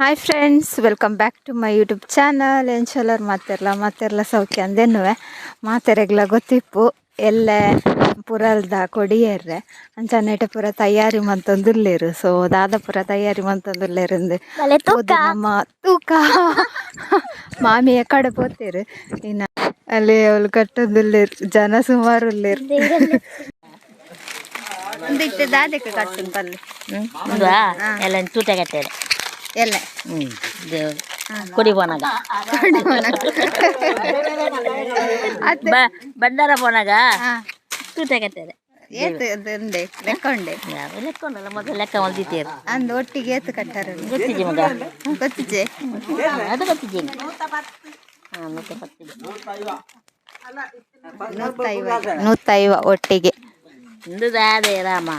Hi friends, welcome back to my YouTube channel. ಎಂಚಲರ್ ಮಾತೆರ್ಲ ಸೌಖ್ಯ ಅಂದೆನ್ನುವೆ ಮಾತೆರೆಗ್ಲ ಗೊತ್ತಿಪ್ಪು ಎಲ್ಲ ಪುರಲ್ದ ಕೊಡಿಯರ್ರೆ ಅಂಚನೆಟ ಪೂರ ತಯಾರಿ ಮಂತೊಂದುಲ್ಲೆರು. ಸೊ ದಾದ ಪೂರ ತಯಾರಿ ಮಂತೊಂದುಲ್ಲೆರಿಂದು ನಮ್ಮ ತೂಕ ಮಾಮಿಯ ಕಡೆ ಪೋತೇರು ಇನ್ನ ಅಲ್ಲಿ ಅವಳು ಕಟ್ಟೊಂದುಲ್ಲೇರು. ಜನ ಸುಮಾರು ಉಲ್ಲೇರು. ಒಂದಿಟ್ಟು ದಾದಕ್ಕೆ ಕಟ್ಟುನ್ ಪಲ್ಲೆ ಎಲ್ಲ ತೂಟ ಕಟ್ಟೇರು ಎಲ್ಲ ಕುಡಿ ಪೋನಾಗ ಬಂಡಾರ ಪೋನಾಗ ತೂಟ ಕಟ್ಟೇರೆ ಏತುಂಡೆ ಲೆಕ್ಕ ಉಂಡೆ ಲೆಕ್ಕ ಉಂಡಲ್ಲ ಮೊದಲು ಲೆಕ್ಕ ಹೊಲ್ದಿತ್ತೇರು ಅಂದ್ ಒಟ್ಟಿಗೆ ಏತು ಕಟ್ಟಾರ ಗೊತ್ತಿದೆ ಮಗ ಗೊತ್ತಿಜೆ ಅದು ಗೊತ್ತಿದೆ ನೂತೈವ ಒಟ್ಟಿಗೆ ಇಂದುದಾದೆ ರಾಮ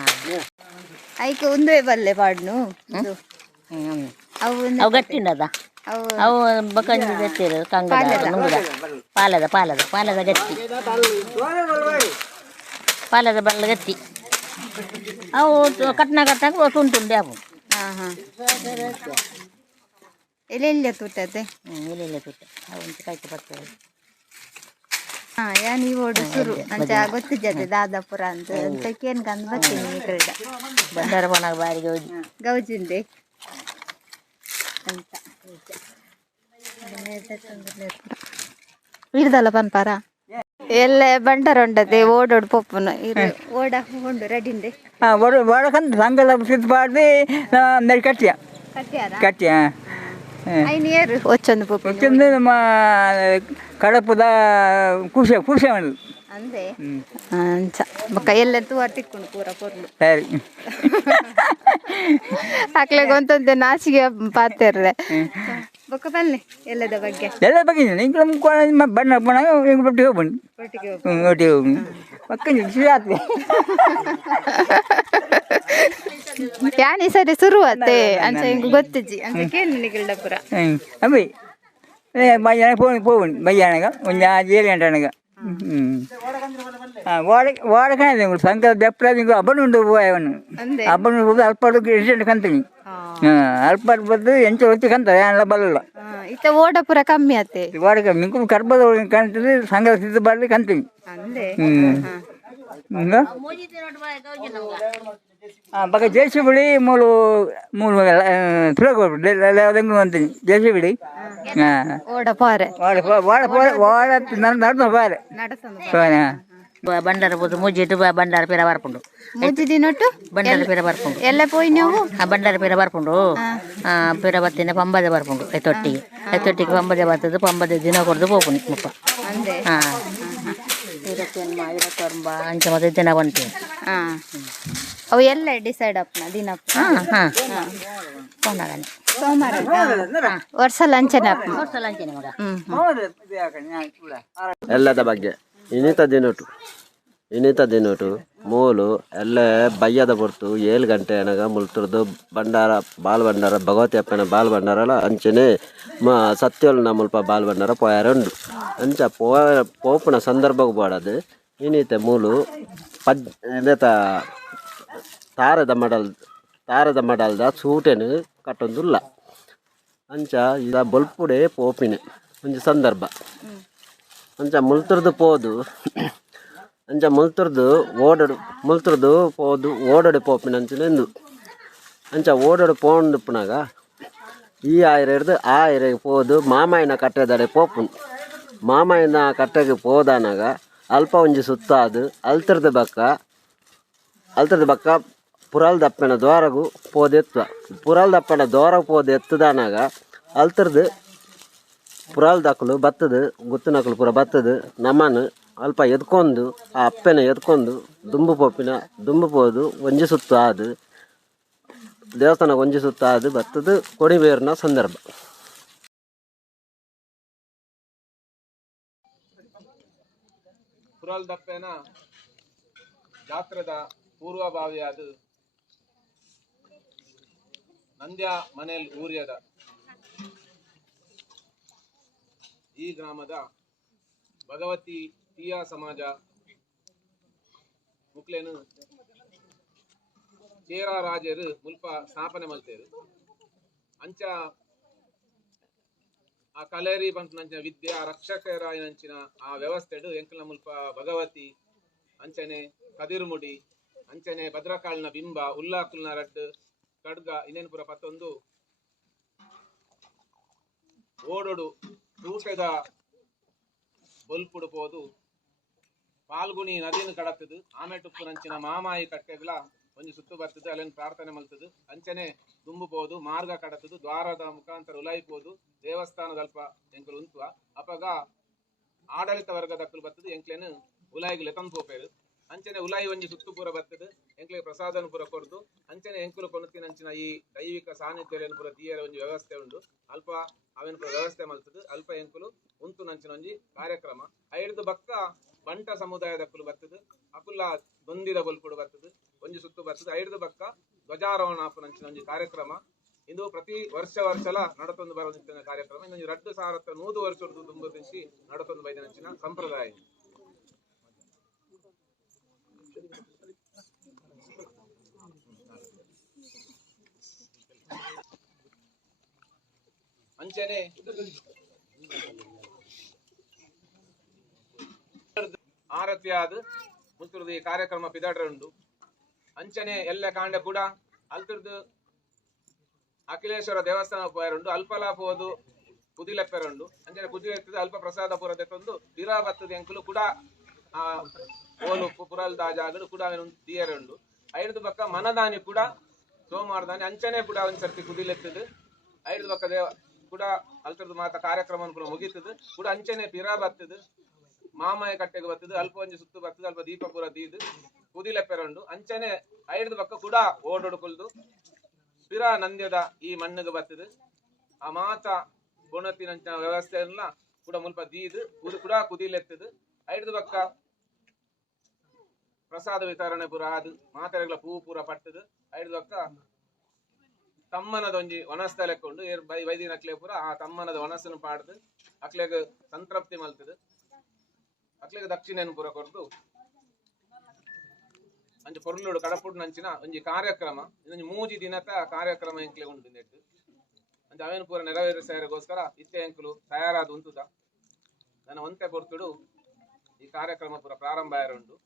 ಐಕೆ ಒಂದೇ ಬಲ್ಲೆ ಪಾಡ್ನು ಅವು ಅವು ಗಟ್ಟಿಂಡದ ಅವು ಬಕಂಜಿ ಗಟ್ಟಿರು ಕಂಗದ ನುಂಗುದ ಪಾಲದ ಗಟ್ಟಿ ಪಾಲದ ಬಲ್ಲ ಗಟ್ಟಿ ಅವು ಕಟ್ನಾಗ ತುಂಟುಂಡೆ ಅವು ಎಲ್ಲೆಲ್ಲ ತುಟ್ಟದೆ ಇಲ್ಲ ತುಟ್ಟ ಅವು ಕಾಯ್ತು ಬರ್ತದೆ. ಯಾನ್ ಈ ಓಡು ಶುರು ಅಂಚ ಗೊತ್ತಿದ್ದದೆ ದಾದಾಪುರ ಅಂತ ಕೇನ್ ಕಂದ್ ಬರ್ತೀನಿ ಈ ಕಡೆ ಬಂಡಾರ ಪೋನಾಗ ಬಾರಿ ಗೌಜಿಂದೆ ಅಂತ ಇಡ್ದಲ್ಲ ಪನ್ಪಾರ ಎಲ್ಲ ಬಂಡಾರ ಉಂಡದೆ ಓಡೋಡು ಪೊಪ್ಪುನು ಇದು ಓಡ ಉಂಡು ರೆಡಿಂಡೆ ಓಡಕಂತ ಸಂಘದ ಸಿದ್ಧಪಾಡಿ ಕಟ್ಟಿಯ ಕಟ್ಟ್ಯಾರ ಕಟ್ಟಿಯ ಐನಿಯರು ಒಚ್ಚೊಂದು ಪೊಪ್ಪು ನಮ್ಮ ಕಡಪದ ಖುಷಿ ಮಾಡುದು ಅಂದೆ ಅಂಚ ಬೊಕ್ಕ ಎಲ್ಲ ತೂವಾರ ತಿಕ್ಕೊಂಡು ಪೂರ ಪೊರ್ಲು ಸರಿ ಹಾಕ್ಲಿಕ್ಕೆ ಒಂತೊಂದೆ ನಾಚಿಗೆ ಪಾತೆರ್ರೆ ಬೊಕ್ಕ ಬಲ್ಲೆ ಎಲ್ಲದ ಬಗ್ಗೆ ಎಲ್ಲ ಬಗ್ಗೆ ಬಣ್ಣ ಬಣ್ಣ ಒಟ್ಟಿಗೆ ಹೋಗ್ಬಂಡು ಒಟ್ಟಿಗೆ ಹೋಗಿ ಮಕ್ಕಳು ಆಗ್ತದೆ ಯಾನಿ ಸರಿ ಶುರುವಾತೆ ಅಂಚ ಹಿಂಗೆ ಗೊತ್ತಿಜ್ಜಿ ಅಂತ ಕೇಳಿ ನಿಗಲ್ಡಪುರ ಅಬ್ಬಿ ಬಯ್ಯಾನ పోవండి బయ్యానగా ಒಂದು 7 ಗಂಟೆనగా వాడకనే సంకల్ దెప్పలేదు ఇంకో అబ్బను ఉండు పోయావను అబ్బను పోతే అల్పాడు రిజెంట్ కంತೀನಿ ಅಲ್ಪಾಡ್ ಬದ್ದು ಎಂಚ ಹೊತ್ತಿ ಕಂತ ಎಲ್ಲ ಬಲ್ಲ ಇತ್ತ ಓಡ ಪೂರ ಕಮ್ಮಿ ಆತೆ ವಾಡಕ ಮಿಂಕು ಕರ್ಬದ ಕಂತೀನಿ ಸಂಘ ಸಿದ್ಧ ಬಾಡ್ಲಿ ಕಂತೀನಿ ಬಕ ಜೇಸಿ ಬಿಡಿ ಮೂರು ತಿರುಗಿ ಅಂತೀನಿ ಜೇಸಿ ಬಿಡಿ ಓಡ ಪಾರೆ ನಡೆದ ಪಾರೆ ಬಂಡಾರ ಬೋದು ಮುಜ್ಜಿಟ್ಟು ಬಂಡಾರ ಪೇರ ಬರ್ಪುಂಡು ಮುಜ್ಜಿ ದಿನೊಟ್ಟು ಬಂಡಾರ ಪೇರ ಬರ್ಪುಂಡು ಎಲ್ಲ ಪೋಯ್ ನೀವು ಬಂಡಾರ ಪೇರ ಬರ್ಪುಂಡು ಪೇರ ಬತ್ತಿನ ಪಂಬದೆ ಬರ್ಪುಂಡು ಐತೊಟ್ಟಿಗೆ ಪಂಬದೆ ಬರ್ತದೆ ಪಂಬದೆ ದಿನ ಕೊಡ್ದು ಪೋಪುನಿ ಮುಪ್ಪ ಅಂದೆ ಇರತ್ತೊಂಬ ಅಂಚ ಮತ್ತೆ ದಿನ ಬಂತೀನಿ ಅವು ಎಲ್ಲ ಡಿಸೈಡ್ ಅಪ್ನ ದಿನ ಪೋನಾಗನೆ ಸೋಮವಾರ ವರ್ಷ ಲಂಚನೆ ಅಪ್ಪ ವರ್ಷ ಲಂಚನೆ ಮಗ ಎಲ್ಲದ ಬಗ್ಗೆ ಇನ್ನಿತ ದಿನೋಟು ಮೂಲು ಎಲ್ಲ ಬಯ್ಯದ ಬರ್ತು 7 ಗಂಟೆ ಅನಗ ಮುಲ್ತುರ್ದು ಬಂಡಾರ ಬಾಲ್ ಬಂಡಾರ ಭಗವತಿ ಅಪ್ಪನ ಬಾಲ್ ಬಂಡಾರಲ್ಲ ಅಂಚನೆ ಸತ್ಯೋಲ್ನ ಮುಲ್ಪ ಬಾಲ್ ಬಂಡಾರ ಪೋಯಾರುಂಡು ಅಂಚ ಪೋಪುನ ಸಂದರ್ಭಕ್ಕೆ ಬಾಡದು ಇನ್ನಿತ ಮೂಲು ಇದೆತ ತಾರದ ಮಡಲ್ದ ಸೂಟೆನು ಕಟ್ಟೊಂದುಲ್ಲ ಅಂಚ ಇದ ಬೊಲ್ಪುಡೆ ಪೋಪಿನೆ ಒಂಜಿ ಸಂದರ್ಭ ಅಂಚ ಮುಲ್ತುರ್ದು ಪೋದು ಅಂಚ ಮುಲ್ತುರ್ದು ಪೋದು ಓಡಡು ಪೋಪಿನ ಅಂಚನೆಂದು ಅಂಚ ಓಡಡು ಪೋಂಡುಪ್ಪನಾಗ ಈ ಆಯ್ರೆ ಹಿಡ್ದು ಆ ಆಯ್ರೆಗೆ ಪೋದು ಮಾಮಾಯಿನ ಕಟ್ಟೆದಡೆ ಪೋಪುನ್ ಮಾಮಾಯಿನ ಕಟ್ಟೆಗೆ ಪೋದಾನಾಗ ಅಲ್ಪ ಒಂಜಿ ಸುತ್ತಾದು ಅಲ್ತರ್ದ ಬಕ್ಕ ಪುರಾಲ್ ದಪ್ಪನ ದ್ವಾರಗೂ ಪೋದೆತ್ತುವ ಪುರಾಲ್ ದಪ್ಪನ ದ್ವಾರಗೆ ಪೋದು ಎತ್ತದಾನಾಗ ಅಲ್ತರ್ದು ಪುರಾಲ್ ದಕ್ಕಲು ಬತ್ತದು ಗುತ್ತುನಕಲು ಪೂರ ಬತ್ತದು ನಮ್ಮನು ಅಲ್ಪ ಎದ್ಕೊಂಡು ಆ ಅಪ್ಪೆನ ಎದ್ಕೊಂಡು ದುಂಬು ಪೋದು ಒಂಜಿ ಸುತ್ತು ಆದು ದೇವಸ್ಥಾನ ಒಂಜಿ ಸುತ್ತು ಆದು ಬತ್ತದು ಕೊಡಿಬೇರಿನ ಸಂದರ್ಭ. ಪುರಾಲ್ ದಪ್ಪೆನ ಜಾತ್ರೆದ ಪೂರ್ವಭಾವಿಯಾದ ನಂದ್ಯ ಮನೆಯಲ್ಲಿ ಊರ್ಯದ ಈ ಗ್ರಾಮದ ಭಗವತಿ ತೀಯ ಸಮಾಜ ಮುಕ್ಲೇನು ಚೇರ ರಾಜರು ಮುಲ್ಪ ಸ್ಥಾಪನೆ ಮಲ್ತೇರು ಅಂಚ ಆ ಕಲೇರಿ ಪಂಪಿನಂಚಿನ ವಿದ್ಯೆ ಆ ರಕ್ಷಕರಾಯನಂಚಿನ ಆ ವ್ಯವಸ್ಥೆಡು ಎಂಕಲ್ನ ಮುಲ್ಪ ಭಗವತಿ ಅಂಚನೆ ಕದಿರುಮುಡಿ ಅಂಚನೆ ಭದ್ರಕಾಳಿನ ಬಿಂಬ ಉಲ್ಲಾಕುಲ್ನ ರಡ್ಡು ಖಡ್ಗ ಇನ್ನೇನು ಪುರ ಪತ್ತೊಂದು ಓಡೋಡು ರೂಟದ ಬೊಲ್ಪುಡು ಪೋದು ಪಾಲ್ಗುಣಿ ನದಿನ ಕಡತ್ತದು ಆಮೆಟುಪ್ಪು ನಂಚಿನ ಮಾಮಾಯಿ ಕಟ್ಟೆಗಳ ಒಂಜಿ ಸುತ್ತು ಬರ್ತದೆ ಅಲ್ಲಿನ ಪ್ರಾರ್ಥನೆ ಮಲ್ತದು ಅಂಚನೆ ತುಂಬು ಪೋದು ಮಾರ್ಗ ಕಡತದು ದ್ವಾರದ ಮುಖಾಂತರ ಉಲಾಯಿಪೋದು ದೇವಸ್ಥಾನದ ಅಲ್ಪ ಎಂಕಲು ಉಂತುವ ಅಪಗ ಆಡಳಿತ ವರ್ಗದ ಅಕ್ಕಲು ಬರ್ತದೆ ಎಂಕ್ಲೇನು ಉಲಾಯಿಗಳು ತಂದು ಹೋಪೇರು ಅಂಚನೆ ಉಲಾಯಿ ಒಂಜಿ ಸುತ್ತು ಪೂರ ಬರ್ತದೆ ಎಂಕ್ಲೆ ಪ್ರಸಾದನ ಪೂರ ಕೊರ್ದು ಅಂಚನೆ ಎಂಕುಲು ಕೊನುತ್ತಿನಂಚಿನ ಈ ದೈವಿಕ ಸಾನ್ನಿಧ್ಯ ಪೂರ ತೀಯರ ಒಂಜಿ ವ್ಯವಸ್ಥೆ ಉಂಡು ಅಲ್ಪ ಅವೇನು ಪೂರ ವ್ಯವಸ್ಥೆ ಮಲ್ತದು ಅಲ್ಪ ಎಂಕುಲು ಉಂತು ನಂಚಿನ ಒಂಜಿ ಕಾರ್ಯಕ್ರಮ ಐದು ಬಕ್ಕ ಬಂಟ ಸಮುದಾಯದ ಅಕ್ಕಲು ಬರ್ತದೆ ಅಕುಲ್ಲ ದೊಂದಿದ ಬೊಲ್ಪುಡು ಬರ್ತದೆ ಒಂಜಿ ಸುತ್ತು ಬರ್ತದೆ ಐದು ಬಕ್ಕ ಧ್ವಜಾರೋಹಣ ನಂಚಿನ ಒಂಜಿ ಕಾರ್ಯಕ್ರಮ ಇದು ಪ್ರತಿ ವರ್ಷಲ ನಡತೊಂದು ಬರೋದಿನ ಕಾರ್ಯಕ್ರಮ ಇನ್ನೊಂದು 2001 ವರ್ಷ ತುಂಬದಿಸಿ ನಡತೊಂದು ಬೈದ ನಂಚಿನ ಸಂಪ್ರದಾಯ ಅಂಚನೆ ಆರತಿ ಆದ ಮುತ್ತುರ್ದು ಈ ಕಾರ್ಯಕ್ರಮ ಪಿದಾಡ್ರೆ ಉಂಡು ಅಂಚನೆ ಎಲ್ಲ ಕಾಂಡ ಕೂಡ ಅಲ್ತಿರ್ದು ಅಖಿಲೇಶ್ವರ ದೇವಸ್ಥಾನ ಪೋಯರುಂಡು ಅಲ್ಪಲ ಪೋದು ಕುದಿಲೆಪ್ಪೆರುಂಡು ಅಂಚನೆ ಕುದಿ ಎತ್ತದೆ ಅಲ್ಪ ಪ್ರಸಾದ ಪೂರದ ತಂದು ಬಿರಾ ಬತ್ತದ ಎಂಕುಲು ಕೂಡ ಆ ಓಲು ಪುರಲ್ದ ಜಾಗಡು ಕೂಡ ದಿಯರುಂಡು ಐದು ಪಕ್ಕ ಮನದಾನಿ ಕೂಡ ಸೋಮವಾರದಾನಿ ಅಂಚನೆ ಕೂಡ ಒಂದ್ ಸರ್ತಿ ಕುದಿಲೆತ್ತದು ಐದು ಪಕ್ಕ ದೇವ ಕೂಡ ಅಲ್ತರದು ಮಾತ ಕಾರ್ಯಕ್ರಮ ಕೂಡ ಮುಗಿತದು ಕೂಡ ಅಂಚನೆ ಪಿರಾ ಬತ್ತದು ಮಾಮಾಯ ಕಟ್ಟೆಗೆ ಬರ್ತದೆ ಅಲ್ಪ ಒಂಜಿ ಸುತ್ತು ಬರ್ತದೆ ಅಲ್ಪ ದೀಪ ಪೂರ ದೀದು ಕುದಿಲೆಪ್ಪೆರುಂಡು ಅಂಚನೆ ಐದು ಪಕ್ಕ ಕೂಡ ಓಡೊಡುಕೊಳ್ದು ಪಿರಾ ನಂದ್ಯದ ಈ ಮಣ್ಣಿಗೆ ಬರ್ತದೆ ಆ ಮಾತ ಗುಣತಿನಂಚ ವ್ಯವಸ್ಥೆ ಎಲ್ಲ ಕೂಡ ಮುಲ್ಪ ದೀದು ಕೂಡ ಕುದಿಲೆತ್ತದು ಐದು ಪಕ್ಕ ಪ್ರಸಾದ ವಿತರಣೆ ಪೂರ ಆದು ಮಾತೆರೆಗಳ ಪೂ ಪೂರ ಪಟ್ಟದು ಐದು ಪಕ್ಕ ತಮ್ಮನದೊಂಜಿ ವನಸ್ಥ ಲೆಕ್ಕೊಂಡು ಬೈದಿನ ಅಕ್ಲೆ ಪೂರ ಆ ತಮ್ಮನದ ವನಸ್ಸನ್ನು ಪಾಡ್ದು ಅಕ್ಲೆಗ್ ಸಂತೃಪ್ತಿ ಮಲ್ತದು ಅಕ್ಲೆಗ್ ದಕ್ಷಿಣೆಯನ್ನು ಪೂರ ಕೊರ್ದು ಅಂಚೆ ಪೊರ್ಲುಡು ಕಡಪುಡು ನಂಚಿನ ಒಂಜಿ ಕಾರ್ಯಕ್ರಮ ಇನ್ನೊಂಜಿ 3 ದಿನದ ಕಾರ್ಯಕ್ರಮ ಎಂಕ್ಲೆ ಉಂಟು ನೆಟ್ಟು ಅಂಚೆ ಅವೇನು ಪೂರ ನೆರವೇರಿಸೋಸ್ಕರ ಇತ್ತೆ ಎಂಕುಲು ತಯಾರಾದ ಉಂಟುದ ನನ್ನ ಒಂತೆ ಪೊರ್ತುಡು ಈ ಕಾರ್ಯಕ್ರಮ ಪೂರ ಪ್ರಾರಂಭ ಆಯರುಂಡು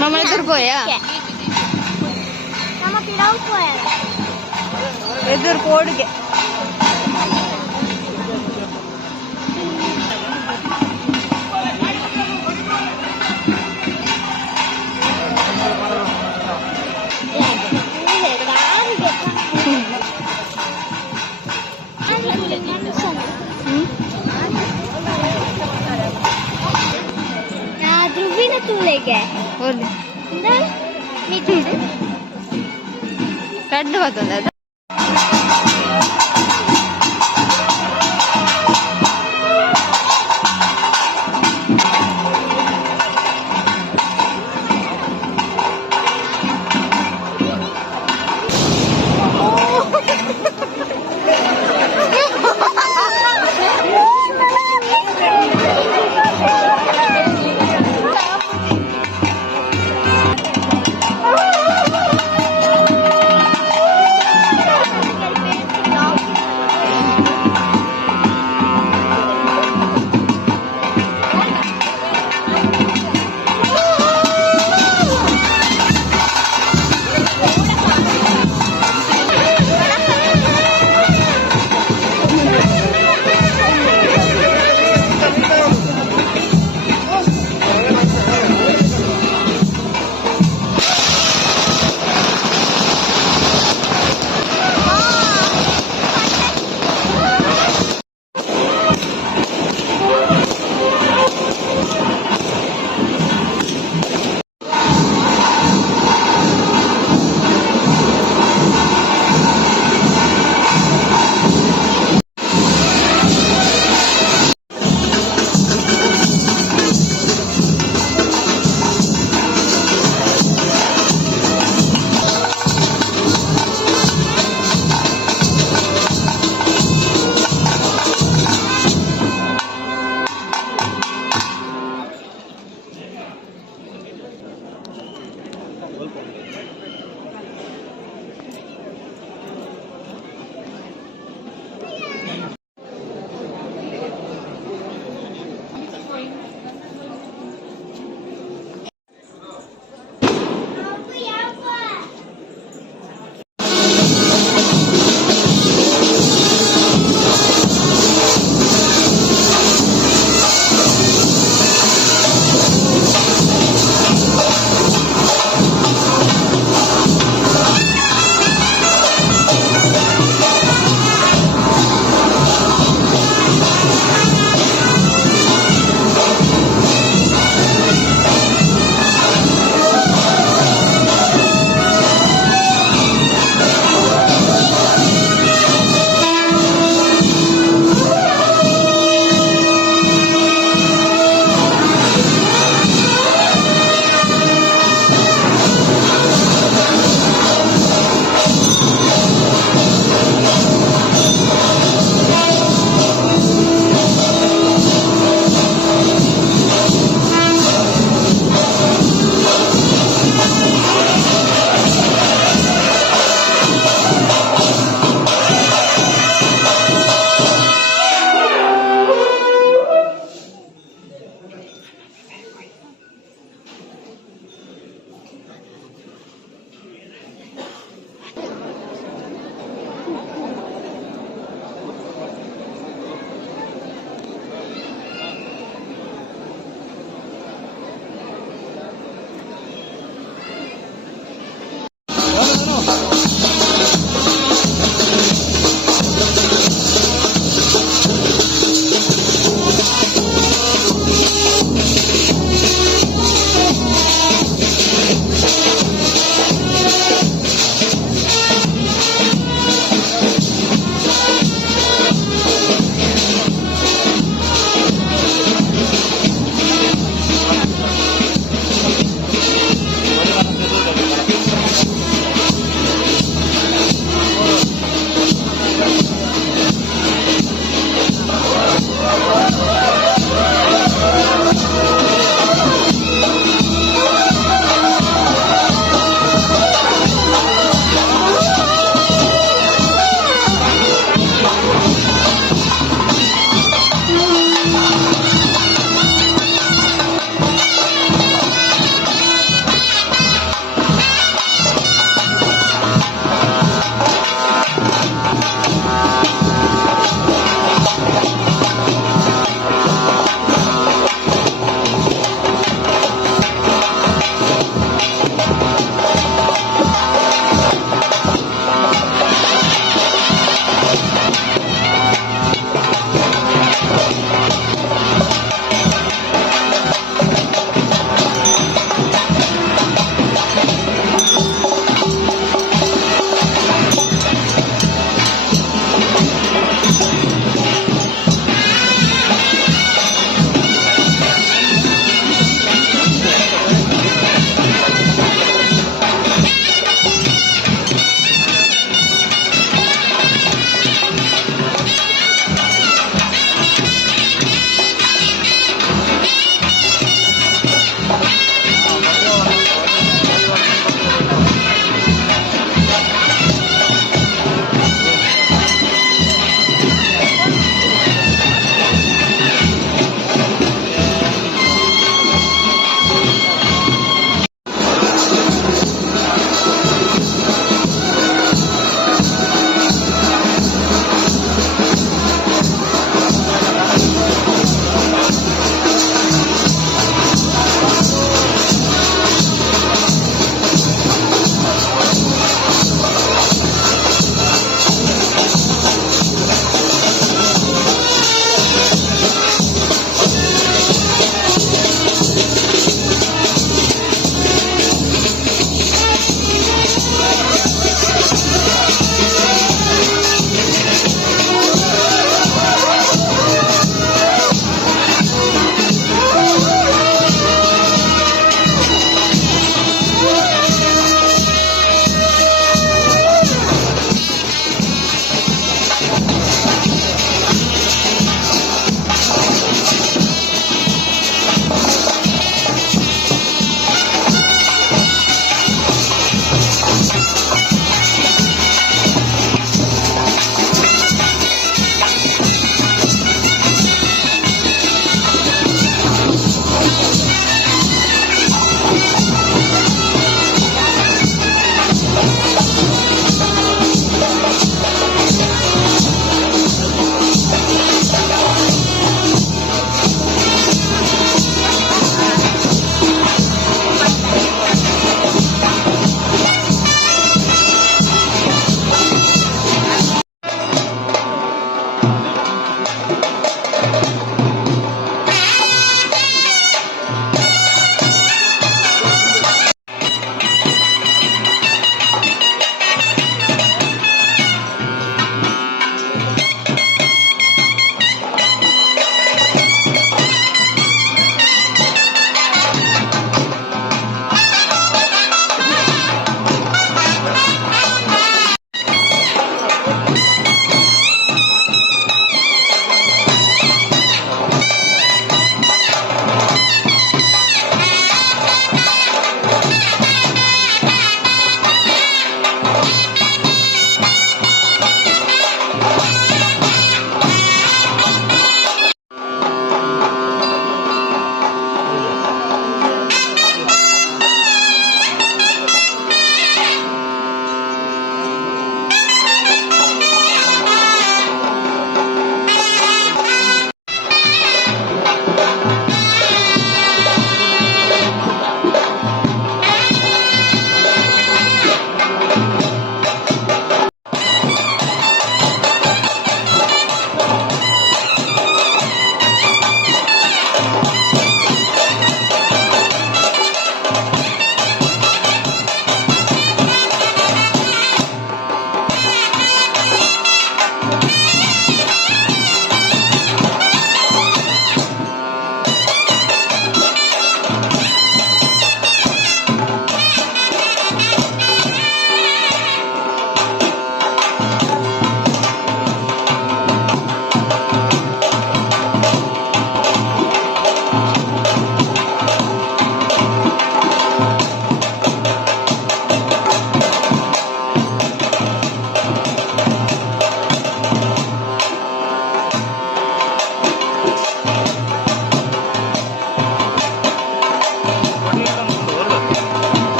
Mama edur poya. Mama pirau poya. Edur poduge. ಧ್ರುವಿನ ತೂಳೆಗೆ Oli. ನಿಜ Kaddu watunda.